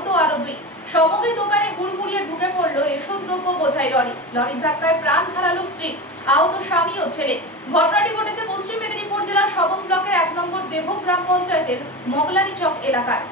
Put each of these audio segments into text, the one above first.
আহত আরো দুই। সমগ্র দোকানে হুড়মুড়িয়ে ঢুকে পড়লো রেশন দ্রব্য বোঝাই লরি। লরির ধাক্কায় প্রাণ হারালো স্ত্রী, আহত স্বামী ও ছেলে। ঘটনাটি ঘটেছে পশ্চিম মেদিনীপুর জেলার সবং ব্লকের 1 নম্বর দেভো গ্রাম পঞ্চায়েতের মগলানি চক এলাকায়।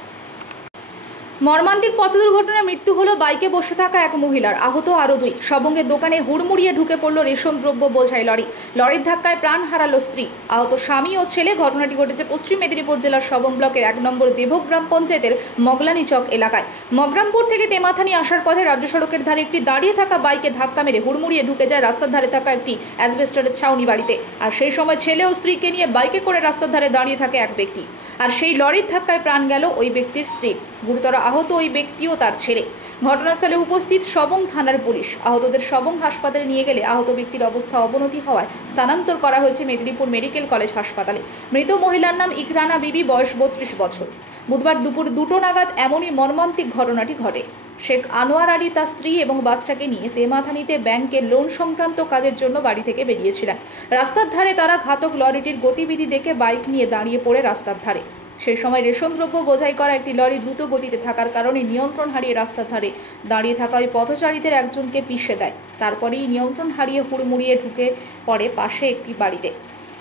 মর্মান্তিক পথ দুর্ঘটনায় মৃত্যু হলো বাইকে বসে থাকা এক মহিলার, আহত আরো দুই। সবংয়ের দোকানে হুড়মুড়িয়ে ঢুকে পড়লো রেশন দ্রব্য বোঝাই লরি। লরির ধাক্কায় প্রাণ হারালো স্ত্রী, আহত স্বামী ও ছেলে। ঘটনাটি ঘটেছে পশ্চিম মেদিনীপুর জেলার সবং ব্লকের 1 নম্বর দেভো গ্রাম পঞ্চায়েতের মগলানি চক এলাকায়। মগরামপুর থেকে তেমাথানি আসার পথে রাজ্য সড়কের ধারে একটি দাঁড়িয়ে থাকা বাইকে ধাক্কা মেরে হুড়মুড়িয়ে ঢুকে যায় রাস্তার ধারে থাকা একটি অ্যাসবেস্টরের ছাউনি বাড়িতে। আর সেই সময় ছেলে ও স্ত্রীকে নিয়ে বাইকে করে রাস্তার ধারে দাঁড়িয়ে থাকে এক ব্যক্তি, আর সেই লরির ধাক্কায় প্রাণ গেল ওই ব্যক্তির স্ত্রী। গুরুতর আহত ওই ব্যক্তি ও তার ছেলে। ঘটনাস্থলে উপস্থিত সবং থানার পুলিশ। আহতদের সবং হাসপাতালে নিয়ে গেলে আহত ব্যক্তির অবস্থা অবনতি হওয়ায় স্থানান্তর করা হয়েছে মেদিনীপুর মেডিকেল কলেজ হাসপাতালে। মৃত মহিলার নাম ইকরানা বিবি, বয়স 32 বছর। বুধবার দুপুর 2টো নাগাদ এমনই মর্মান্তিক ঘটনাটি ঘটে। শেখ আনোয়ার আলী তার স্ত্রী এবং বাচ্চাকে নিয়ে তেমাথানিতে ব্যাংকের লোন সংক্রান্ত কাজের জন্য বাড়ি থেকে বেরিয়েছিলেন। রাস্তার ধারে তারা ঘাতক লরিটির গতিবিধি দেখে বাইক নিয়ে দাঁড়িয়ে পড়ে রাস্তার ধারে। সেই সময় রেশন দ্রব্য বোঝাই করা একটি লরি দ্রুত গতিতে থাকার কারণে নিয়ন্ত্রণ হারিয়ে রাস্তার ধারে দাঁড়িয়ে থাকা ওই পথচারীদের একজনকে পিষে দেয়। তারপরেই নিয়ন্ত্রণ হারিয়ে হুড়মুড়িয়ে ঢুকে পড়ে পাশে একটি বাড়িতে।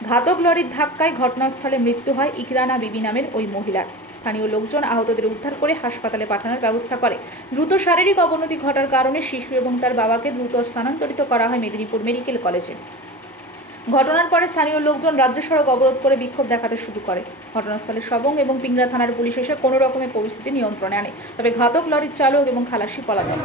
ঘাতক লরির ধাক্কায় ঘটনাস্থলে মৃত্যু হয় ইকরানা বিবি নামের ওই মহিলার। স্থানীয় লোকজন আহতদের উদ্ধার করে হাসপাতালে পাঠানোর ব্যবস্থা করে। দ্রুত শারীরিক অবনতি ঘটার কারণে শিশু এবং তার বাবাকে দ্রুত স্থানান্তরিত করা হয় মেদিনীপুর মেডিকেল কলেজে। ঘটনার পরে স্থানীয় লোকজন রাজ্য সড়ক অবরোধ করে বিক্ষোভ দেখাতে শুরু করে। ঘটনাস্থলে সবং এবং পিংলা থানার পুলিশ এসে কোনো রকমের পরিস্থিতি নিয়ন্ত্রণে আনে, তবে ঘাতক লরির চালক এবং খালাসি পলাতক।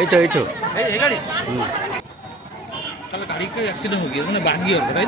এই তো এই গাড়ি তাহলে গাড়ি का एक्सीडेंट हो गया মানে भाग गया তাই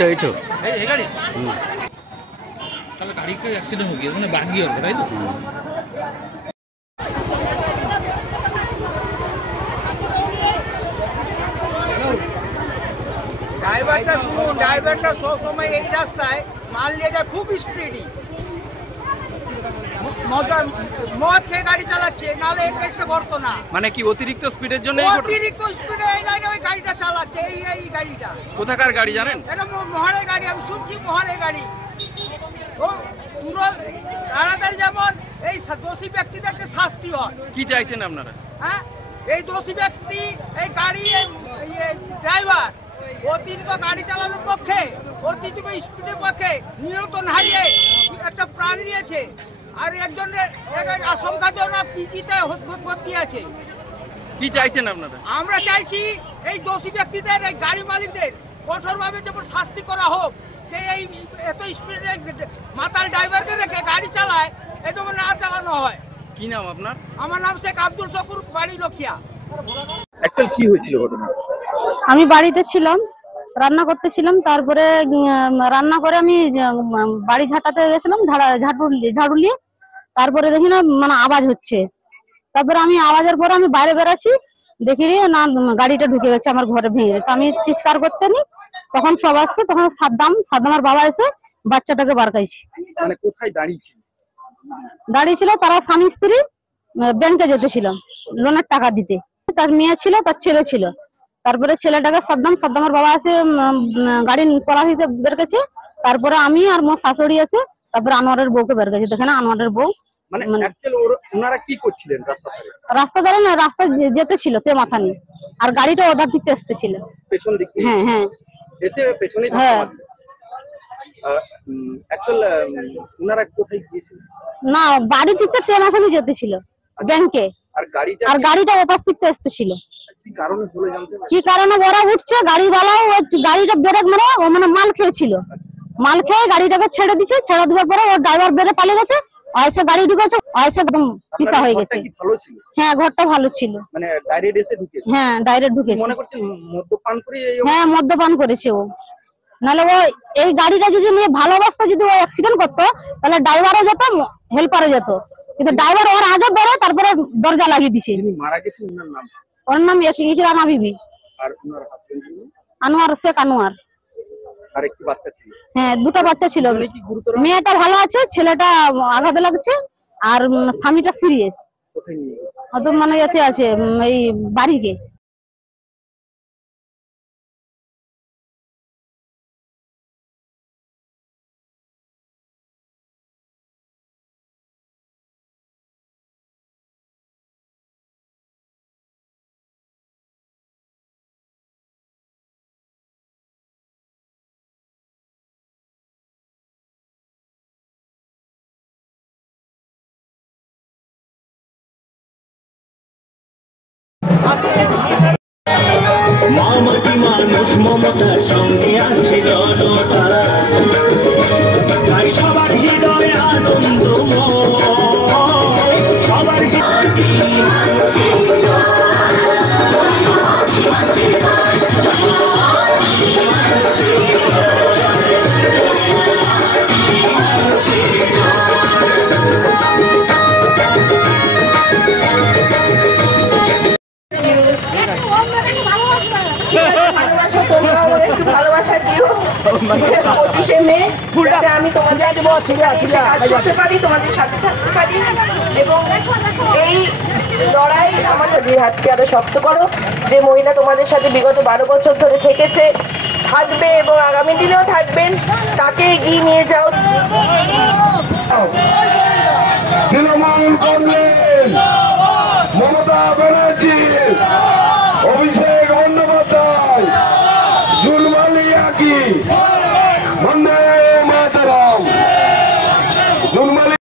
তো এই তো এই গাড়ি তাহলে গাড়ি का एक्सीडेंट हो गया মানে भाग गया তাই তো ড্রাইভারটা সব সময় এই রাস্তায় মাল নিয়ে যায় খুব স্পিডি, মদ খেয়ে গাড়ি চালাচ্ছে, নাহলে এই টেস্টে করতো না। মানে কি অতিরিক্ত স্পিডের জন্য অতিরিক্ত স্পিডে এই জায়গায় ওই গাড়িটা চালাচ্ছে। এই গাড়িটা কোথাকার গাড়ি জানেন? এটা মহানের গাড়ি, আমি শুনছি মহানের গাড়ি। ও পুরো তাড়াতাড়ি যেমন এই দোষী ব্যক্তিদেরকে শাস্তি হয়। কি চাইছেন আপনারা? হ্যাঁ, এই দোষী ব্যক্তি, এই গাড়ি, এই ড্রাইভার অতিরিক্ত গাড়ি চালানোর পক্ষে, অতিরিক্ত স্পিডের পক্ষে নিয়ন্ত্রণ হারিয়ে একটা প্রাণ নিয়েছে, আর একজনের আশঙ্কাজনক পিজিতে ভর্তি আছে। কি চাইছেন আপনারা? আমরা চাইছি এই দোষী ব্যক্তিদের, এই গাড়ি মালিকদের কঠোরভাবে যেমন শাস্তি করা হোক, যে এই এত স্পিডে মাতাল ড্রাইভারকে রেখে গাড়ি চালায়, এটা না চালানো হয়। কি নাম আপনার? আমার নাম শেখ আব্দুল শকুর, বাড়ি লক্ষিয়া। একটা কি হয়েছিল ঘটনা? আমি বাড়িতে ছিলাম, রান্না করতেছিলাম। তারপরে রান্না করে আমি বাড়ি ঝাঁটাতে গেছিলাম, ঝাড়ু নিয়ে। তারপরে দেখি না মানে আওয়াজ হচ্ছে, তারপরে আমি আওয়াজের পরে আমি বাইরে বেরাচ্ছি, দেখি না গাড়িটা ঢুকে গেছে আমার ঘরে ভেঙে গেছে। আমি চিৎকার করতে নি, তখন সব আসছে, তখন সাদ্দামার বাবা এসে বাচ্চাটাকে বার খাইছে। মানে কোথায় দাঁড়িয়েছিল? দাঁড়িয়ে ছিল তারা স্বামী স্ত্রী, ব্যাংকে যেতেছিল লোনের টাকা দিতে। তার মেয়ে ছিল, তার ছেলে ছিল। তারপরে ছেলেটাকে সাদ্দামের বাবা আছে গাড়ি তলাশিতে বের গেছে। তারপরে আমি আর মোর শাশুড়ি আছে, তারপরে আনোয়ারের বউকে বের গেছে। দেখেন আনোয়ারের বউ মানে অ্যাকচুয়ালি ওনারা কি করছিলেন রাস্তা ধারে না, রাস্তা যেতে ছিল তে মাথা নিয়ে, আর গাড়িটা ওধার দিতে আসতেছিল পেছন দিক থেকে? হ্যাঁ হ্যাঁ এসে পেছনেই হ্যাঁ। অ্যাকচুয়াল ওনারা কোথায় গিয়েছিলেন? না, বাড়ি থেকে তে মাথা নিয়ে যেতেছিল ব্যাংকে, আর গাড়িটা ওপাশ থেকে আসতেছিল। কি কারণে হলো জানতে পারেন? কি কারণে ওরা উঠছে, গাড়িওয়ালাও গাড়িটা ব্রেক মেরে ও মানে মাল খেয়েছিল, মাল খেয়ে গাড়িটাকে ছেড়ে দিচ্ছে। ছেড়ে দেওয়ার পরে ওর ড্রাইভার বেড়ে পালিয়ে গেছে, এসে গাড়ি ঢুকেছে, এসে একদম পিতা হয়ে গেছে। কি ভালো ছিল? হ্যাঁ, ঘরটা ভালো ছিল। মানে ডাইরেক্ট এসে ঢুকেছে? হ্যাঁ, ডাইরেক্ট ঢুকেছে। মনে করছেন মদ্যপান করে? হ্যাঁ, মদ্যপান করেছে ও। নাহলে ও এই গাড়িটা যদি নিয়ে ভালো অবস্থা যদি ও অ্যাক্সিডেন্ট করতো, তাহলে ড্রাইভারও যেত, হেল্পারও যেত। কিন্তু ড্রাইভার ওর আগে বেরো, তারপরে দরজা লাগিয়ে দিছে। তিনি মারা গেছেন, ওনার নাম? ওর নাম ইকরামা বিবি। আর ওনার হাজবেন্ডের নাম? আনোয়ার, শেখ আনোয়ার। আর একটি বাচ্চা ছিল? হ্যাঁ, দুটো বাচ্চা ছিল। দুজনেই কি গুরুতর? মেয়েটা ভালো আছে, ছেলেটা আঘাতে লাগছে, আর স্বামীটা সিরিয়াস। কোথায় নিয়ে গেছে? অত মানে এতে আছে এই বাড়িতে। মামাটি মানুষ মমতার সঙ্গে আছে জনতা, তাই সবার হৃদয় আনন্দময়, সবার ভালোবাসা দিও। 25শে মে যাতে আমি তোমাদের করতে পারি, তোমাদের সাথে থাকতে পারি, এবং এই লড়াই আমাদের দুই হাতকে আরো শক্ত করো। যে মহিলা তোমাদের সাথে বিগত 12 বছর ধরে থেকেছে, থাকবে এবং আগামী দিনেও থাকবেন, তাকে এগিয়ে নিয়ে যাও। তৃণমূল কংগ্রেস, মমতা ব্যানার্জি, অভিষেক বন্দ্যোপাধ্যায়, জুলমালি আকি, বন্দে মাতরম। জুলমালি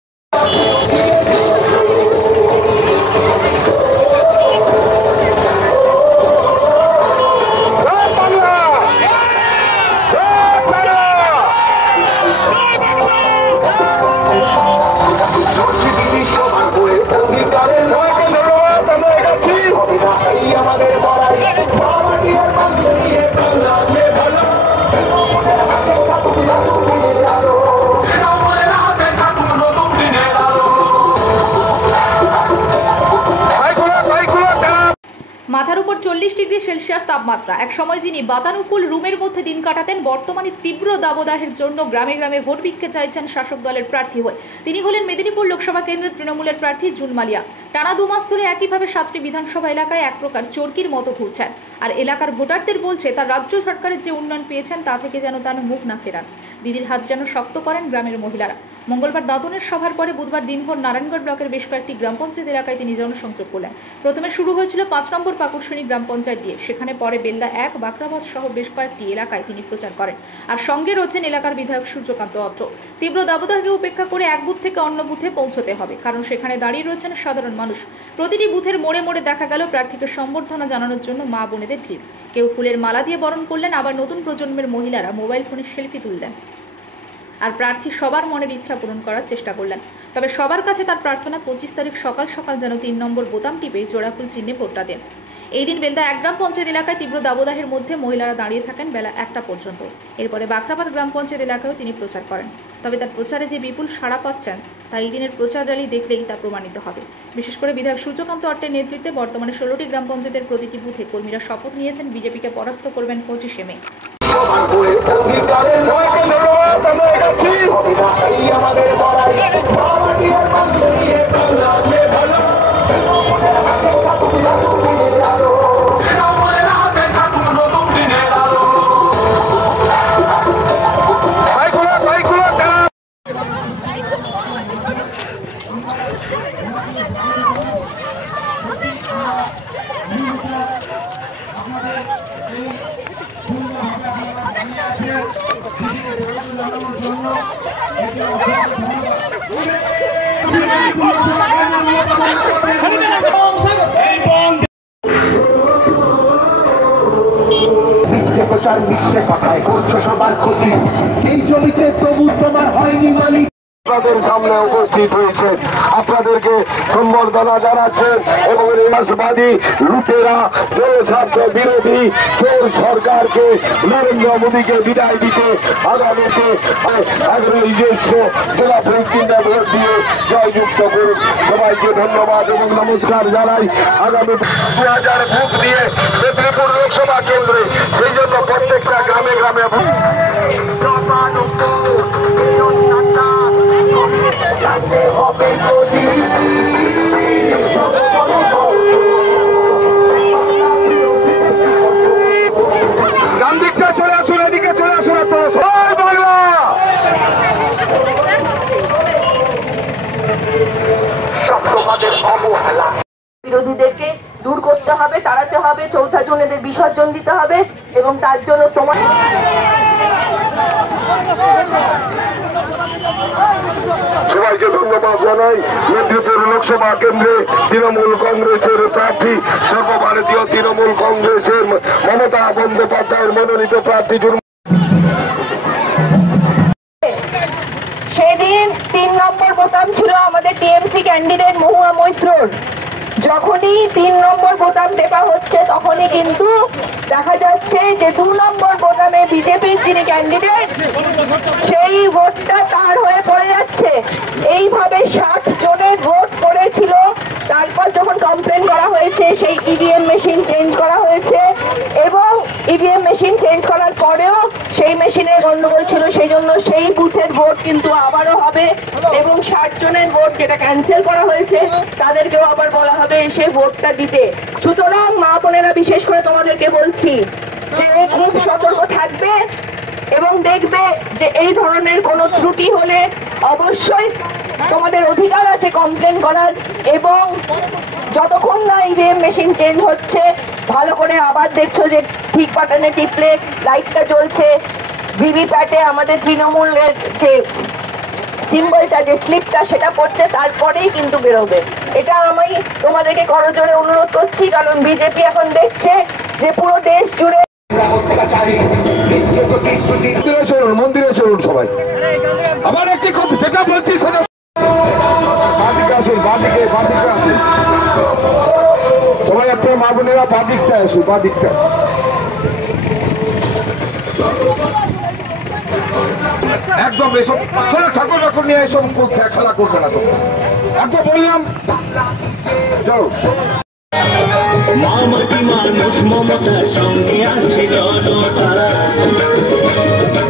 মাথার উপর 40 ডিগ্রি সেলসিয়াস তাপমাত্রা। এক সময় যিনি বাতানুকূল রুমের মধ্যে দিন কাটাতেন, বর্তমানে তীব্র দাবদাহের জন্য গ্রামে গ্রামে ভোট ভিক্ষে চাইছেন শাসক দলের প্রার্থী হয়ে। তিনি হলেন মেদিনীপুর লোকসভা কেন্দ্রের তৃণমূলের প্রার্থী জুনমালিয়া। টানা 2 মাস ধরে একইভাবে 7টি বিধানসভা এলাকায় এক প্রকার চরকির মতো ঘুরছেন, আর এলাকার ভোটারদের বলছে তার রাজ্য সরকারের যে উন্নয়ন পেয়েছেন তা থেকে যেন তার মুখ না ফেরান। দিদির হাত যেন শক্ত করেন গ্রামের মহিলারা। মঙ্গলবার দাঁতনের সভার পরে বুধবার দিনভর নারায়ণগড় ব্লকের বেশ কয়েকটি গ্রাম পঞ্চায়েত এলাকায় তিনি জনসংযোগ করলেন। প্রথমে শুরু হয়েছিল 5 নম্বর পাকুড়শনী গ্রাম পঞ্চায়েত দিয়ে, সেখানে পরে বেল্লা 1, বাকরাবাদ সহ বেশ কয়েকটি এলাকায় তিনি প্রচার করেন। আর সঙ্গে রয়েছেন এলাকার বিধায়ক সূর্যকান্ত অত্র। তীব্র দাবদাহকে উপেক্ষা করে এক বুথ থেকে অন্য বুথে পৌঁছতে হবে, কারণ সেখানে দাঁড়িয়ে রয়েছেন সাধারণ মানুষ। প্রতিটি বুথের মোড়ে মোড়ে দেখা গেল প্রার্থীকে সম্বর্ধনা জানানোর জন্য মা বোনেদের ভিড়। কেউ ফুলের মালা দিয়ে বরণ করলেন, আবার নতুন প্রজন্মের মহিলারা মোবাইল ফোনে সেলফি তুললেন। আর প্রার্থী সবার মনের ইচ্ছা পূরণ করার চেষ্টা করলেন। তবে সবার কাছে তার প্রার্থনা 25 তারিখ সকাল সকাল যেন 3 নম্বর বোতাম টিপে জোড়াফুল চিহ্নে ভোটটা দেন। এই দিন বেলদা 1 গ্রাম পঞ্চায়েত এলাকায় তীব্র দাবদাহের মধ্যে মহিলারা দাঁড়িয়ে থাকেন বেলা 1টা পর্যন্ত। এরপরে বাখরাবাদ গ্রাম পঞ্চায়েত এলাকায়ও তিনি প্রচার করেন। তবে তার প্রচারে যে বিপুল সাড়া পাচ্ছেন তা এই দিনের প্রচার র্যালি দেখলেই তা প্রমাণিত হবে। বিশেষ করে বিধায়ক সূর্যকান্ত অট্টের নেতৃত্বে বর্তমানে 16টি গ্রাম পঞ্চায়েতের প্রতিটি বুথে কর্মীরা শপথ নিয়েছেন বিজেপিকে পরাস্ত করবেন 25শে মে। প্রচার মিথ্যে কথায় করছো সবার ক্ষতি। এই জমিতে তবু তোমার হয়নি মালিক। আপনাদের সামনে উপস্থিত হয়েছেন, আপনাদেরকে সম্বর্ধনা জানাচ্ছেন এবং নিরাশবাদী লুটেরা জনস্বার্থ বিরোধী চোর সরকারকে নরেন্দ্র মোদীকে বিদায় দিতে আগামীতে নিজস্ব জেলা পরিচিন্তা ভোট দিয়ে জয়যুক্ত করুন। সবাইকে ধন্যবাদ এবং নমস্কার জানাই। আগামী 2000 ভোট দিয়ে মেদিনীপুর লোকসভা কেন্দ্রে সেই জন্য প্রত্যেকটা গ্রামে গ্রামে ডান দিকটা চলে আসুন, এদিকে চলে আসুন আপনারা সবাই। বাংলা সত্যবাদের অবহেলা বিরোধীদেরকে দূর করতে হবে, তাড়াতে হবে, 4 জুন এদের বিসর্জন দিতে হবে এবং তার জন্য তোমার সবাইকে ধন্যবাদ জানাই। মেদিনীপুর লোকসভা কেন্দ্রে তৃণমূল কংগ্রেসের প্রার্থী, সর্বভারতীয় তৃণমূল কংগ্রেসের মমতা বন্দ্যোপাধ্যায়ের মনোনীত প্রার্থী। সেদিন 3 নম্বর বোতাম ছিল আমাদের টিএমসি ক্যান্ডিডেট মহুয়া মৈত্রর। যখনই 3 নম্বর বোতাম টেপা হচ্ছে তখনই কিন্তু দেখা যাচ্ছে যে 2 নম্বর বোতামে বিজেপির যিনি ক্যান্ডিডেট সেই ভোটটা তার হয়ে পড়ে যাচ্ছে। এইভাবে 60 জনের ভোট পড়েছিল। তারপর যখন কমপ্লেন করা হয়েছে সেই ইভিএম মেশিন চেঞ্জ করা হয়েছে এবং ইভিএম মেশিন চেঞ্জ করার পরেও সেই মেশিনের গন্ডগোল ছিল, সেই জন্য সেই বুথের ভোট কিন্তু আবারও হবে এবং 60 জনের ভোট যেটা ক্যান্সেল করা হয়েছে তাদেরকেও আবার বলা হবে এসে ভোটটা দিতে। সুতরাং মা বোনেরা বিশেষ করে তোমাদেরকে বলছি যে খুব সতর্ক থাকবে এবং দেখবে যে এই ধরনের কোনো ত্রুটি হলে অবশ্যই তোমাদের অধিকার আছে কমপ্লেন করার এবং যতক্ষণ না ইভিএম মেশিন চেঞ্জ হচ্ছে ভালো করে আবার দেখছো যে ঠিক বাটনে টিপলে লাইটটা জ্বলছে, ভিভিপ্যাটে আমাদের তৃণমূলের যে সিম্বলটা যে স্লিপটা সেটা পড়ছে, তারপরেই কিন্তু বেরোবে। এটা আমি তোমাদেরকে করজোরে অনুরোধ করছি, কারণ বিজেপি এখন দেখছে যে পুরো দেশ জুড়ে। মন্দিরে চলুন সবাই। আমার একটি খুব যেটা বলছি সেটা বাদিকে আসুন, বাদিকে আসুন সবাই। আপনার মা বোনেরা বাদিকটা আসুন, বাদিকটা। একদম এসব ঠাকুর ঠাকুর নিয়ে এসব খেলা করবে না। তো একদম বললাম চলো। মামাটি মানুষ মমতার সঙ্গে আছে জনতা,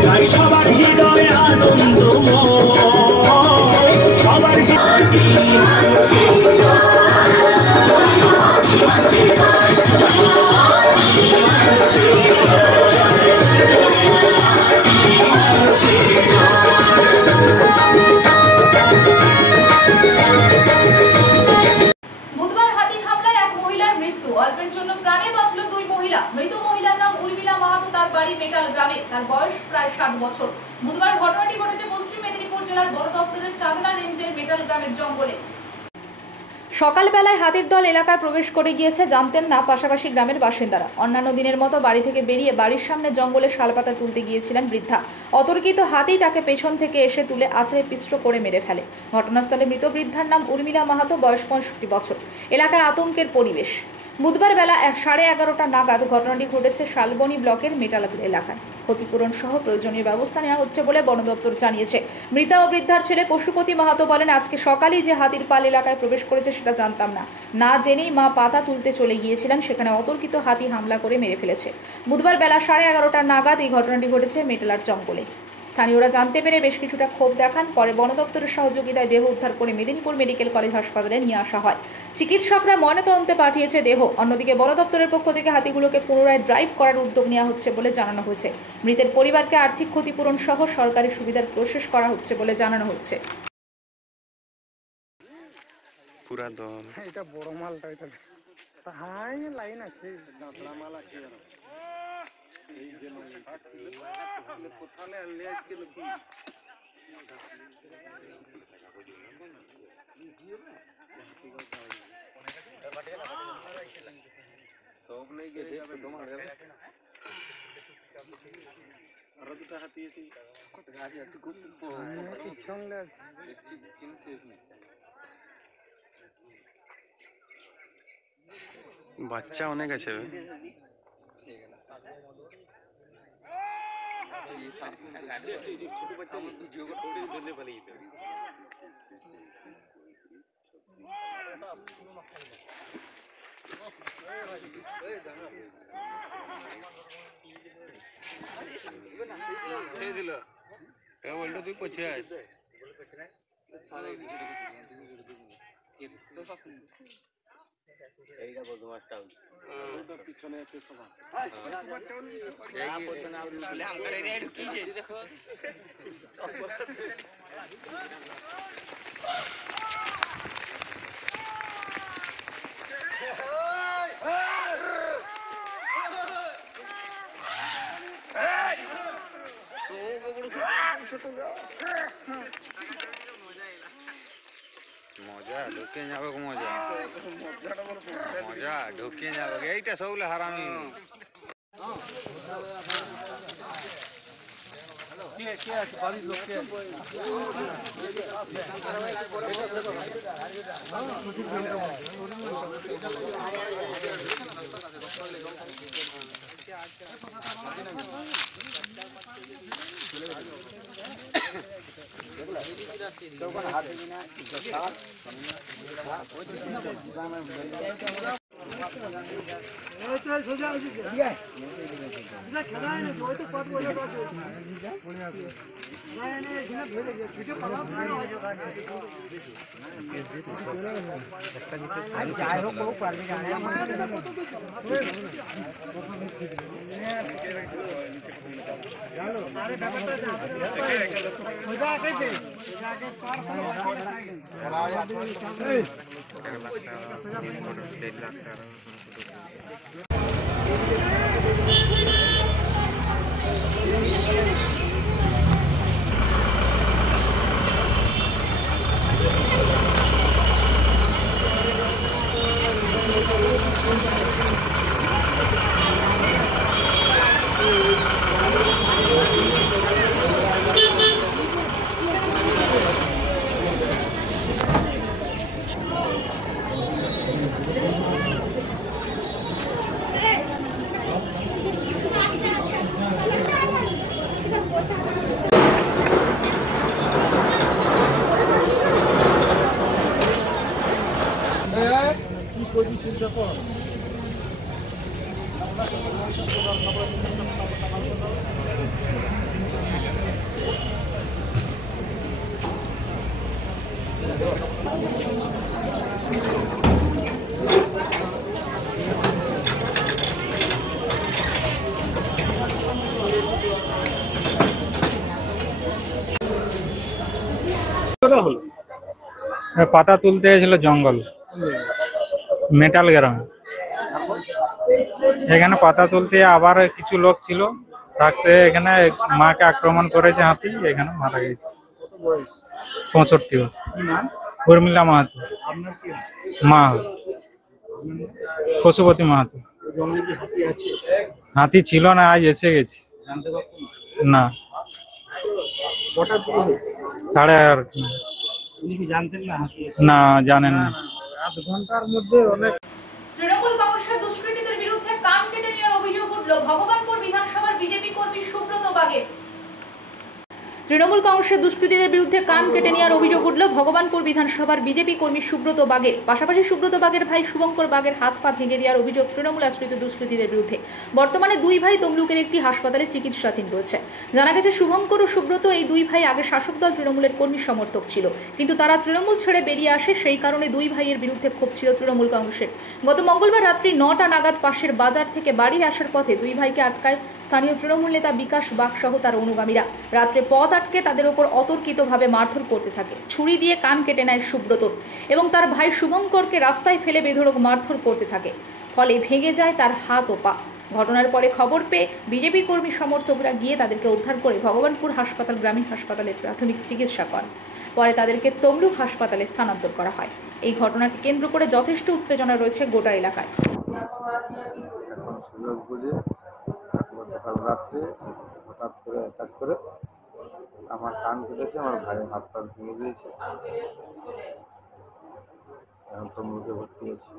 তাই সবার হৃদয়ে আনন্দ, সবার অল্পের জন্য প্রাণে বাঁচল 2 মহিলা। মৃত মহিলার নাম উর্মিলা মাহাতো, তার বাড়ি মেটাল গ্রামে, তার বয়স প্রায় 60 বছর। বুধবার ঘটনাটি ঘটেছে পশ্চিম মেদিনীপুর জেলার বন দপ্তরের চাঁদনা রেঞ্জের মেটাল গ্রামের জঙ্গলে। সকালবেলায় হাতির দল এলাকায় প্রবেশ করে গিয়েছে জানতেন না পাশাপাশি গ্রামের বাসিন্দারা। অন্যান্য দিনের মতো বাড়ি থেকে বেরিয়ে বাড়ির সামনে জঙ্গলে শালপাতা তুলতে গিয়েছিলেন বৃদ্ধা। অতর্কিত হাতি তাকে পেছন থেকে এসে তুলে আছড়ে পিষ্ট করে মেরে ফেলে। ঘটনাস্থলে মৃত বৃদ্ধার নাম উর্মিলা মাহাতো, বয়স 65 বছর। এলাকায় আতঙ্কের পরিবেশ। বুধবার বেলা 11:30 নাগাদ ঘটনাটি ঘটেছে শালবনী ব্লকের মেটাল এলাকায়। ক্ষতিপূরণ সহ প্রয়োজনীয় ব্যবস্থা নেওয়া হচ্ছে বলে বন দপ্তর জানিয়েছে। মৃতা ও বৃদ্ধার ছেলে পশুপতি মাহাতো বলেন, আজকে সকালেই যে হাতির পাল এলাকায় প্রবেশ করেছে সেটা জানতাম না জেনেই মা পাতা তুলতে চলে গিয়েছিলেন, সেখানে অতর্কিত হাতি হামলা করে মেরে ফেলেছে। বুধবার বেলা 11:30 নাগাদ এই ঘটনাটি ঘটেছে মেটালার জঙ্গলে। স্থানীয়রা জানতে পেরে বেশ কিছুটা ক্ষোভ দেখান। পরে বন দপ্তরের সহযোগিতায় দেহ উদ্ধার করে মেদিনীপুর মেডিকেল কলেজ হাসপাতালে নিয়ে আসা হয়। চিকিৎসকরা ময়নাতদন্তে পাঠিয়েছে দেহ। অন্যদিকে বন দপ্তরের পক্ষ থেকে হাতিগুলোকে পুনরায় ড্রাইভ করার উদ্যোগ নেওয়া হচ্ছে বলে জানানো হয়েছে। মৃতের পরিবারকে আর্থিক ক্ষতিপূরণ সহ সরকারি সুবিধার প্রসেস করা হচ্ছে বলে জানানো হচ্ছে। এটা বড় মালটা, এটা হাই লাইন আছে, দাঁতলা মাল আছে। এই যে কোথালে আনলে আজকে লোক সব নেই গেছে তোমার আরো দুটো হাতি আছে পিছনে বাচ্চা অনেক আছে। তুই পছে এইটা বদমাসটা পিছনে আছে সভা দেখো মজা ঢুকে যাবে, মজা ঢুকে যাবে, এইটা সবগুলো হারামি। পাতা তুলতে এসেছিল জঙ্গল মেটাল গ্রামে। এখানে পাতা তুলতে আবার কিছু লোক ছিল, থাকতে এখানে মাকে আক্রমণ করেছে হাতি, এখানে মারা গেছে। 65 বছর। উর্মিলা মাহাতো মা, পশুপতি মাহাতো। হাতি ছিল না, আজ এসে গেছে। না 11:30। না জানেন না। তৃণমূল কংগ্রেসের ভগবানপুর বিধানসভার বিজেপি কর্মী সুব্রত বাগের। তৃণমূল কংগ্রেসের দুষ্কৃতীদের বিরুদ্ধে কান কেটে নেওয়ার অভিযোগ উঠল ভগবানপুর বিধানসভার বিজেপি কর্মী সুব্রত বাগের। পাশাপাশি সুব্রত বাগের ভাই শুভঙ্কর বাগের হাত পা ভেঙে দেওয়ার অভিযোগ তৃণমূল আশ্রিত দুষ্কৃতীদের বিরুদ্ধে। বর্তমানে দুই ভাই তমলুকের একটি হাসপাতালে চিকিৎসাধীন রয়েছে। জানা গেছে শুভঙ্কর ও সুব্রত এই দুই ভাই আগে শাসক দল তৃণমূলের কর্মী সমর্থক ছিল, কিন্তু তারা তৃণমূল ছেড়ে বেরিয়ে আসে। সেই কারণে দুই ভাইয়ের বিরুদ্ধে ক্ষোভ ছিল তৃণমূল কংগ্রেসের। গত মঙ্গলবার রাত্রি 9টা নাগাদ পাশের বাজার থেকে বাড়ি আসার পথে দুই ভাইকে আটকায় স্থানীয় তৃণমূল নেতা বিকাশ বাগ সহ তার অনুগামীরা। রাত্রে পথ আটকে তাদের ওপর অতর্কিতভাবে মারধর করতে থাকে। ছুরি দিয়ে কান কেটে নেয় সুব্রতর এবং তার ভাই শুভঙ্করকে রাস্তায় ফেলে বেধড়ক মারধর করতে থাকে। ফলে ভেঙে যায় তার হাত ও পা। ঘটনার পরে খবর পেয়ে বিজেপি কর্মী সমর্থকরা গিয়ে তাদেরকে উদ্ধার করে ভগবানপুর হাসপাতাল গ্রামীণ হাসপাতালে প্রাথমিক চিকিৎসা করেন। পরে তাদেরকে তমলুক হাসপাতালে স্থানান্তর করা হয়। এই ঘটনাকে কেন্দ্র করে যথেষ্ট উত্তেজনা রয়েছে গোটা এলাকায়। কাল রাত্রে হঠাৎ করে অ্যাটাক করে আমার কান কেটেছে, আমার ভাইয়ের হাত পা ভেঙে দিয়েছে। এখন তমলুকে ভর্তি হয়েছে।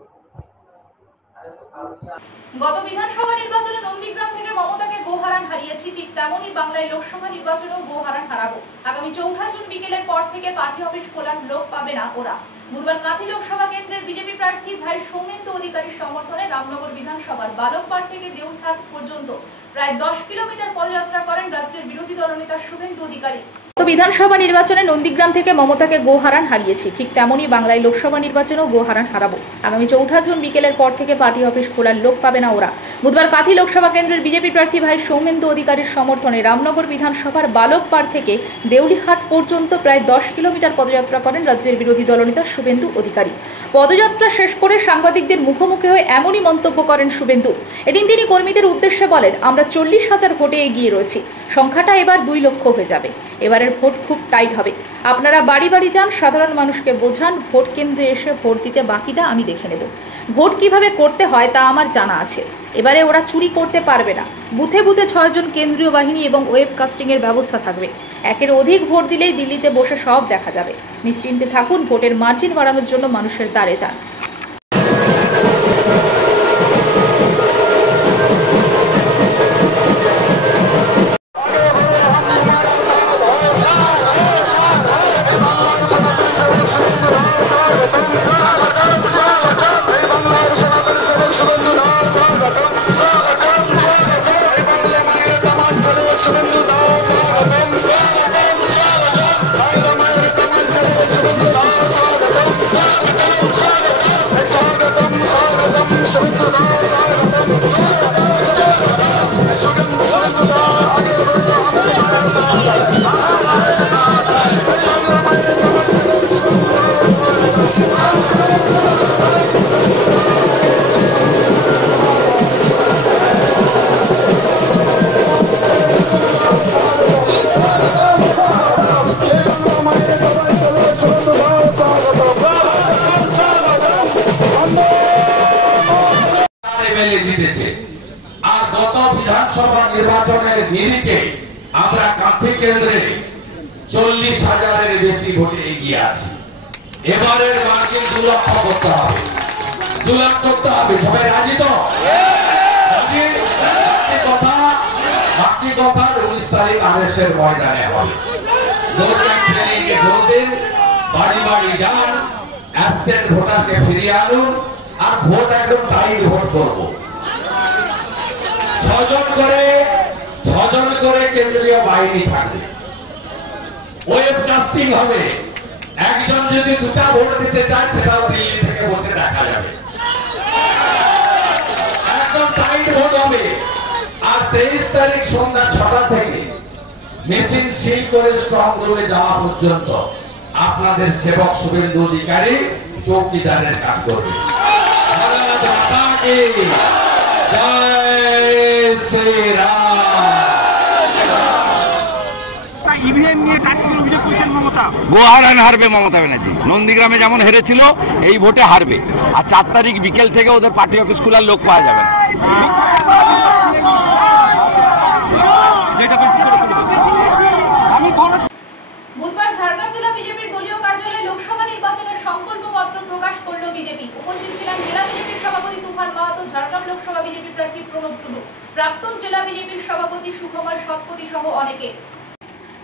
গত বিধানসভা নির্বাচনে নন্দীগ্রাম থেকে মমতাকে গোহারান হারিয়েছি, ঠিক তেমনই বাংলায় লোকসভা নির্বাচনেও গোহারান হারাবো। আগামী 4 জুন বিকেলের পর থেকে পার্টি অফিস খোলার লোক পাবে না ওরা। বুধবার কাঁথি লোকসভা কেন্দ্রের বিজেপি প্রার্থী ভাই সৌমেন্দু অধিকারীর সমর্থনে রামনগর বিধানসভার বালকপাড় থেকে দেউলঘাট পর্যন্ত প্রায় 10 কিলোমিটার পদযাত্রা করেন রাজ্যের বিরোধী দলনেতা শুভেন্দু অধিকারী। বিধানসভা নির্বাচনে নন্দীগ্রাম থেকে মমতাকে গোহারান হারিয়েছি, ঠিক তেমনই বাংলায় লোকসভা নির্বাচনেও গোহারান হারাবো। আগামী 4 জুন বিকেলের পর থেকে পার্টি অফিস খোলার লোক পাবে না ওরা। বুধবার কাঁথি লোকসভা কেন্দ্রের বিজেপি প্রার্থী ভাই সৌমেন্দু অধিকারীর সমর্থনে রামনগর বিধানসভার বালকপাড় থেকে দেউলিহাট পর্যন্ত প্রায় 10 কিলোমিটার পদযাত্রা করেন রাজ্যের বিরোধী দলনেতা শুভেন্দু অধিকারী। পদযাত্রা শেষ করে সাংবাদিকদের মুখোমুখি হয়ে এমনই মন্তব্য করেন শুভেন্দু। এদিন তিনি কর্মীদের উদ্দেশ্যে বলেন, আমরা 40,000 ভোটে এগিয়ে রয়েছি, সংখ্যাটা এবার 2 লক্ষ হয়ে যাবে। এবারের ভোট খুব টাইট হবে। আপনারা বাড়ি বাড়ি যান, সাধারণ মানুষকে বোঝান, ভোট কেন্দ্রে এসে ভোট দিতে বাকিটা আমি দেখে নেব। ভোট কিভাবে করতে হয় তা আমার জানা আছে। এবারে ওরা চুরি করতে পারবে না। বুথে বুথে 6 জন কেন্দ্রীয় বাহিনী এবং ওয়েবকাস্টিং এর ব্যবস্থা থাকবে। একের অধিক ভোট দিলেই দিল্লিতে বসে সব দেখা যাবে। নিশ্চিন্তে থাকুন, ভোটের মার্জিন বাড়ানোর জন্য মানুষের দ্বারে যান। আর গত বিধানসভা নির্বাচনের নিরিখে আমরা কাঁথি কেন্দ্রে 40,000-এর বেশি ভোটে এগিয়ে আছি। এবারের মার্জিন 2 লক্ষ করতে হবে। 2 লাখ করতে হবে। সবাই রাজি তো? বাকি কথা 19 তারিখ আদেশের ময়দানে হবে। বাড়ি বাড়ি যান, অ্যাবসেন্ট ভোটারকে ফিরিয়ে আনুন, আর ভোট একদম টাইট ভোট করব। 6 জন করে কেন্দ্রীয় বাহিনী থাকবে। ওয়েবকাস্টিং হবে। একজন যদি 2টা ভোট দিতে চায় সেটাও দিল্লি থেকে বসে দেখা যাবে। একদম টাইট ভোট হবে। আর 23 তারিখ সন্ধ্যা 6টা থেকে মেশিন সিল করে স্ট্রং রুমে যাওয়া পর্যন্ত আপনাদের সেবক শুভেন্দু অধিকারী চৌকিদারের কাজ করবে। গোহারান হারবে মমতা ব্যানার্জি। নন্দীগ্রামে যেমন হেরেছিল এই ভোটে হারবে। আর 4 তারিখ বিকেল থেকে ওদের পার্টি অফিস খোলার লোক পাওয়া যাবে না। বুধবার ঝাড়গ্রাম জেলা বিজেপির দলীয় কার্যালয়ে লোকসভা নির্বাচনের সংকল্পপত্র প্রকাশ করল বিজেপি। উপস্থিত ছিলেন জেলা বিজেপির সভাপতি তুফান মাহাতো, ঝাড়গ্রাম লোকসভা বিজেপি প্রার্থী প্রণব টুডু, প্রাক্তন জেলা বিজেপির সভাপতি সুখময় শতপথী সহ অনেকে।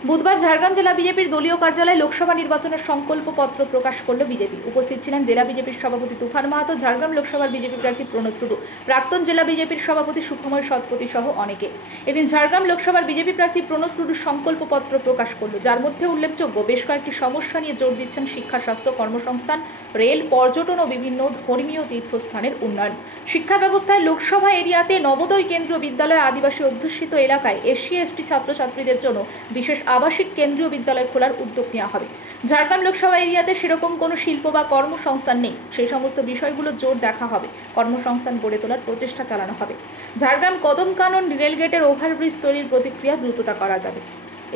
বুধবার ঝাড়গ্রাম জেলা বিজেপির দলীয় কার্যালয়ে লোকসভা নির্বাচনের সংকল্পপত্র প্রকাশ করল বিজেপি। উপস্থিত ছিলেন জেলা বিজেপির সভাপতি তুফান মাহাতো, ঝাড়গ্রাম লোকসভার বিজেপি প্রার্থী প্রণব টুডু, প্রাক্তন জেলা বিজেপির সভাপতি সুখময় শতপথী সহ অনেকে। এদিন ঝাড়গ্রাম লোকসভার বিজেপি প্রার্থী প্রণব টুডুর সংকল্পপত্র প্রকাশ করল, যার মধ্যে উল্লেখযোগ্য বেশ কয়েকটি সমস্যা নিয়ে জোর দিচ্ছেন শিক্ষা, স্বাস্থ্য, কর্মসংস্থান, রেল, পর্যটন ও বিভিন্ন ধর্মীয় তীর্থস্থানের উন্নয়ন। শিক্ষা ব্যবস্থায় লোকসভা এরিয়াতে নবোদয় কেন্দ্রীয় বিদ্যালয়, আদিবাসী অধ্যুষিত এলাকায় এসসি এসটি ছাত্রছাত্রীদের জন্য বিশেষ আবাসিক কেন্দ্রীয় বিদ্যালয় খোলার উদ্যোগ নেওয়া হবে। ঝাড়গ্রাম লোকসভা এরিয়াতে সেরকম কোনো শিল্প বা কর্মসংস্থান নেই, সেই সমস্ত বিষয়গুলো জোর দেখা হবে। কর্মসংস্থান গড়ে তোলার প্রচেষ্টা চালানো হবে। ঝাড়গ্রাম কদমকানন রেলগেটের ওভারব্রিজ তৈরির প্রতিক্রিয়া দ্রুততা করা যাবে।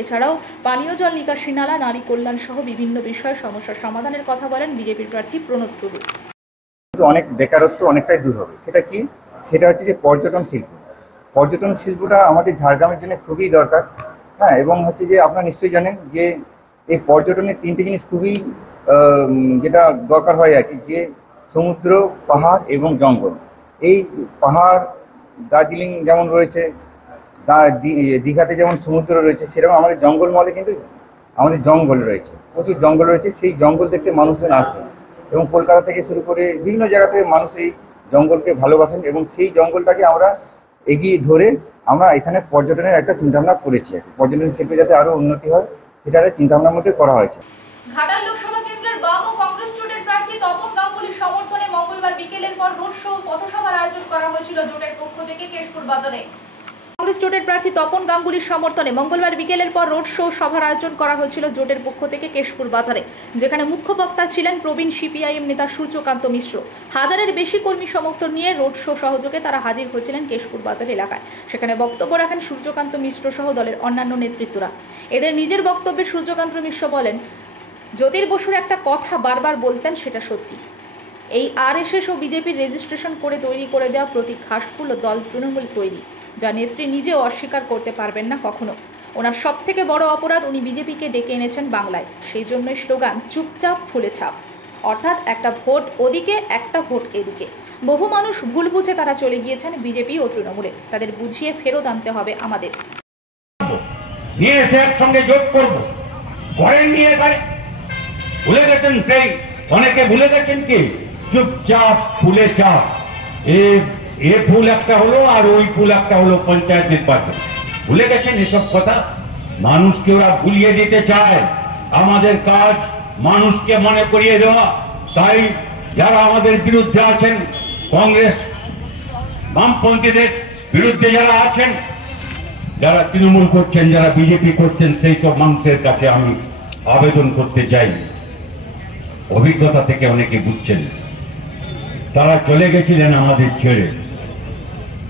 এছাড়াও পানীয় জল নিকাশি নালা, নারী কল্যাণ সহ বিভিন্ন বিষয়ে সমস্যার সমাধানের কথা বলেন বিজেপির প্রার্থী প্রণব টুডু। অনেক বেকারত্ব অনেকটাই দূর হবে। সেটা কি? সেটা হচ্ছে যে পর্যটন শিল্প। পর্যটন শিল্পটা আমাদের ঝাড়গ্রামের জন্য খুবই দরকার। হ্যাঁ, এবং হচ্ছে যে আপনারা নিশ্চয়ই জানেন যে এই পর্যটনের তিনটে জিনিস খুবই যেটা দরকার হয় আর কি, যে সমুদ্র, পাহাড় এবং জঙ্গল। এই পাহাড় দার্জিলিং যেমন রয়েছে, দীঘাতে যেমন সমুদ্র রয়েছে, সেরকম আমাদের জঙ্গলমহলে কিন্তু আমাদের জঙ্গল রয়েছে, প্রচুর জঙ্গল রয়েছে। সেই জঙ্গল দেখতে মানুষজন আসে এবং কলকাতা থেকে শুরু করে বিভিন্ন জায়গা থেকে মানুষ এই জঙ্গলকে ভালোবাসেন এবং সেই জঙ্গলটাকে আমরা এগিয়ে ধরে আমরা এখানে পর্যটনের একটা চিন্তাভাবনা করেছি। পর্যটন শিল্পে যাতে আরো উন্নতি হয় সেটা চিন্তাভাবনার মধ্যে করা হয়েছে। ঘাটাল লোকসভা কেন্দ্রের বাম ও কংগ্রেস জোটের প্রার্থী তপন গাঙ্গুলির সমর্থনে মঙ্গলবার বিকেলের পর রোড শো পথসভার আয়োজন করা হয়েছিল জোটের পক্ষ থেকে কেশপুর বাজারে। কংগ্রেস জোটের প্রার্থী তপন গাঙ্গুলির সমর্থনে মঙ্গলবার বিকেলের পর রোড শো সভার আয়োজন করা হয়েছিল জোটের পক্ষ থেকে কেশপুর বাজারে, যেখানে মুখ্য বক্তা ছিলেন প্রবীণ সিপিআইএম নেতা সূর্যকান্ত মিশ্র। হাজারের বেশি কর্মী সমর্থন নিয়ে রোড শো সহযোগে তারা হাজির হয়েছিলেন কেশপুর বাজার এলাকায়। সেখানে বক্তব্য রাখেন সূর্যকান্ত মিশ্র সহ দলের অন্যান্য নেতৃত্বরা। এদের নিজের বক্তব্যে সূর্যকান্ত মিশ্র বলেন, জ্যোতির বসুর একটা কথা বারবার বলতেন, সেটা সত্যি। এই আরএসএস ও বিজেপির রেজিস্ট্রেশন করে তৈরি করে দেওয়া প্রতীক ঘাসফুল ও দল তৃণমূল তৈরি, যা নেত্রী নিজেও অস্বীকার করতে পারবেন না কখনো। ওনার সব থেকে বড় অপরাধ, উনি বিজেপিকে ডেকে এনেছেন বাংলায়। সেই জন্যই স্লোগান চুপচাপ ফুলে ছাপ, অর্থাৎ একটা ভোট ওদিকে, একটা ভোট এদিকে। বহু মানুষ ভুল বুঝে তারা চলে গিয়েছেন বিজেপি ও তৃণমূলে, তাদের বুঝিয়ে ফেরত আনতে হবে আমাদের। নিয়ে এসে একসঙ্গে যোগ করবো, করেন নিয়ে এখানে ভুলে গেছেন, সেই অনেকে ভুলে গেছেন কি চুপচাপ ফুলে চাপ। এ ফুল একটা হলো আর ওই ফুল একটা হলো পঞ্চায়েত নির্বাচন। ভুলে গেছেন এসব কথা। মানুষকে ওরা ভুলিয়ে দিতে চায়। আমাদের কাজ মানুষকে মনে করিয়ে দেওয়া। তাই যারা আমাদের বিরুদ্ধে আছেন, কংগ্রেস বামপন্থীদের বিরুদ্ধে যারা আছেন, যারা তৃণমূল করছেন, যারা বিজেপি করছেন, সেই সব মানুষের কাছে আমি আবেদন করতে চাই, অভিজ্ঞতা থেকে অনেকে বুঝছেন, তারা চলে গেছিলেন আমাদের ছেড়ে,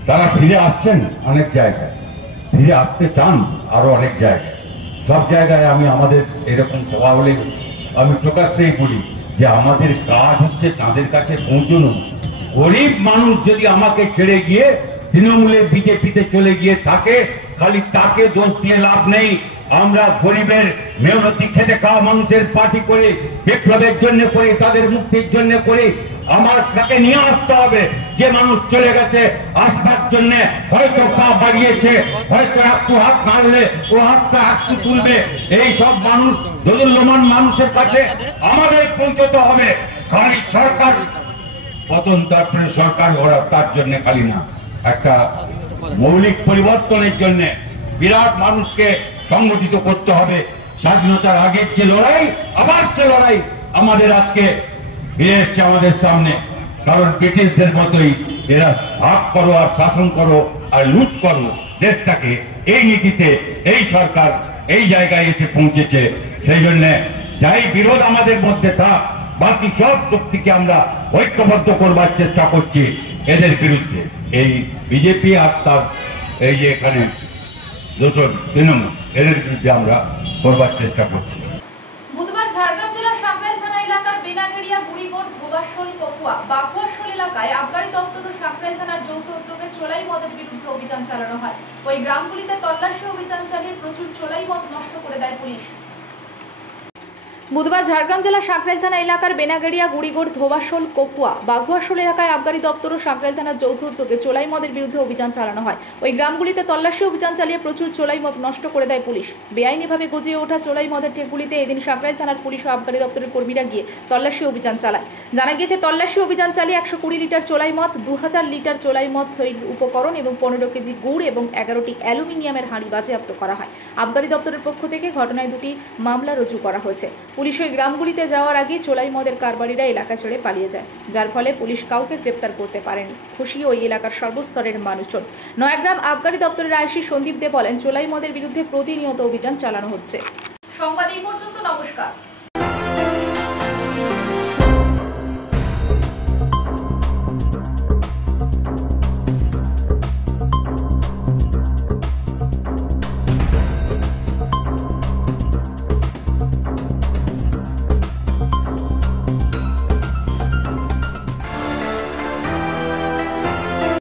তারা ফিরে আসছেন অনেক জায়গায়, ফিরে আসতে চান আরো অনেক জায়গায়। সব জায়গায় আমি আমাদের এরকম সভা হলে আমি প্রকাশ্যেই বলি যে আমাদের কাজ হচ্ছে তাদের কাছে পৌঁছানো। গরিব মানুষ যদি আমাকে ছেড়ে গিয়ে তৃণমূলে বিজেপিতে চলে গিয়ে থাকে, খালি তাকে দোষ দিয়ে লাভ নেই। আমরা গরিবের মেহনতি খেতে খাওয়া মানুষের পার্টি করে, বিপ্লবের জন্য করে, তাদের মুক্তির জন্য করে। আমার তাকে নিয়ে আসতে হবে। যে মানুষ চলে গেছে আসবার জন্য, হয়তো পা বাড়িয়েছে, হয়তো একটু হাত নাড়লে ও হাতটা একটু তুলবে, এই সব মানুষ দোদুল্যমান মানুষের কাছে আমাদের পৌঁছতে হবে। খালি সরকার পতন, তারপরে সরকার ওরা তার জন্য খালি না, একটা মৌলিক পরিবর্তনের জন্য বিরাট মানুষকে সংগঠিত করতে হবে। স্বাধীনতার আগের যে লড়াই, আবার সে লড়াই আমাদের আজকে ফিরে এসছে আমাদের সামনে। কারণ ব্রিটিশদের মতোই এরা ভাগ করো আর শাসন করো আর লুট করো দেশটাকে, এই নীতিতে এই সরকার এই জায়গায় এসে পৌঁছেছে। সেই জন্য যাই বিরোধ আমাদের মধ্যে থাক, বাকি সব শক্তিকে আমরা ঐক্যবদ্ধ করবার চেষ্টা করছি এদের বিরুদ্ধে। এই বিজেপি আর তার এই যে এখানে দোষর তৃণমূল, এদের বিরুদ্ধে আমরা করবার চেষ্টা করছি। বুধবার ঝাড়গ্রাম জেলার সাঁকরাইল থানা এলাকার বেনাগেরিয়া, গুড়িগড়, ধোবাশোল, কপুয়া, বাঘুয়াশোল এলাকায় আবগারি দপ্তর ও সাঁকরাইল থানার যৌথ উদ্যোগে চোলাই মদের বিরুদ্ধে অভিযান চালানো হয়। ওই গ্রামগুলিতে তল্লাশি অভিযান চালিয়ে প্রচুর চোলাই মদ নষ্ট করে দেয় পুলিশ। বুধবার ঝাড়গ্রাম জেলার সাঁকরাইল থানা এলাকার বেনাগেড়িয়া গুড়িগড় ধোবাসল কোকুয়া বাগুয়াসল এলাকায় আবগারি দপ্তর ও সাঁকরাইল থানার যৌথ উদ্যোগে চোলাই মদের বিরুদ্ধে অভিযান চালানো হয়। ওই গ্রামগুলিতে তল্লাশি অভিযান চালিয়ে প্রচুর চোলাই মদ নষ্ট করে দেয় পুলিশ। বেআইনিভাবে গজিয়ে ওঠা চোলাই মদের ঠেকগুলিতে এদিন সাঁকরাইল থানার পুলিশ ও আবগারি দপ্তরের কর্মীরা গিয়ে তল্লাশি অভিযান চালায়। জানা গিয়েছে তল্লাশি অভিযান চালিয়ে 120 লিটার চোলাই মদ, 2000 লিটার চোলাই মদ তৈরির উপকরণ এবং 15 কেজি গুড় এবং 11টি অ্যালুমিনিয়ামের হাঁড়ি বাজেয়াপ্ত করা হয়। আবগারি দপ্তরের পক্ষ থেকে ঘটনায় 2টি মামলা রুজু করা হয়েছে। পুলিশ ওই গ্রামগুলিতে যাওয়ার আগে চোলাই মদের কারবারিরা এলাকা ছেড়ে পালিয়ে যায়, যার ফলে পুলিশ কাউকে গ্রেপ্তার করতে পারেনি। খুশি ওই এলাকার সর্বস্তরের মানুষজন। নয়াগ্রাম আবগারি দপ্তরের আইসি সন্দীপ দে বলেন, চোলাই মদের বিরুদ্ধে প্রতিনিয়ত অভিযান চালানো হচ্ছে। সংবাদ এই পর্যন্ত। নমস্কার।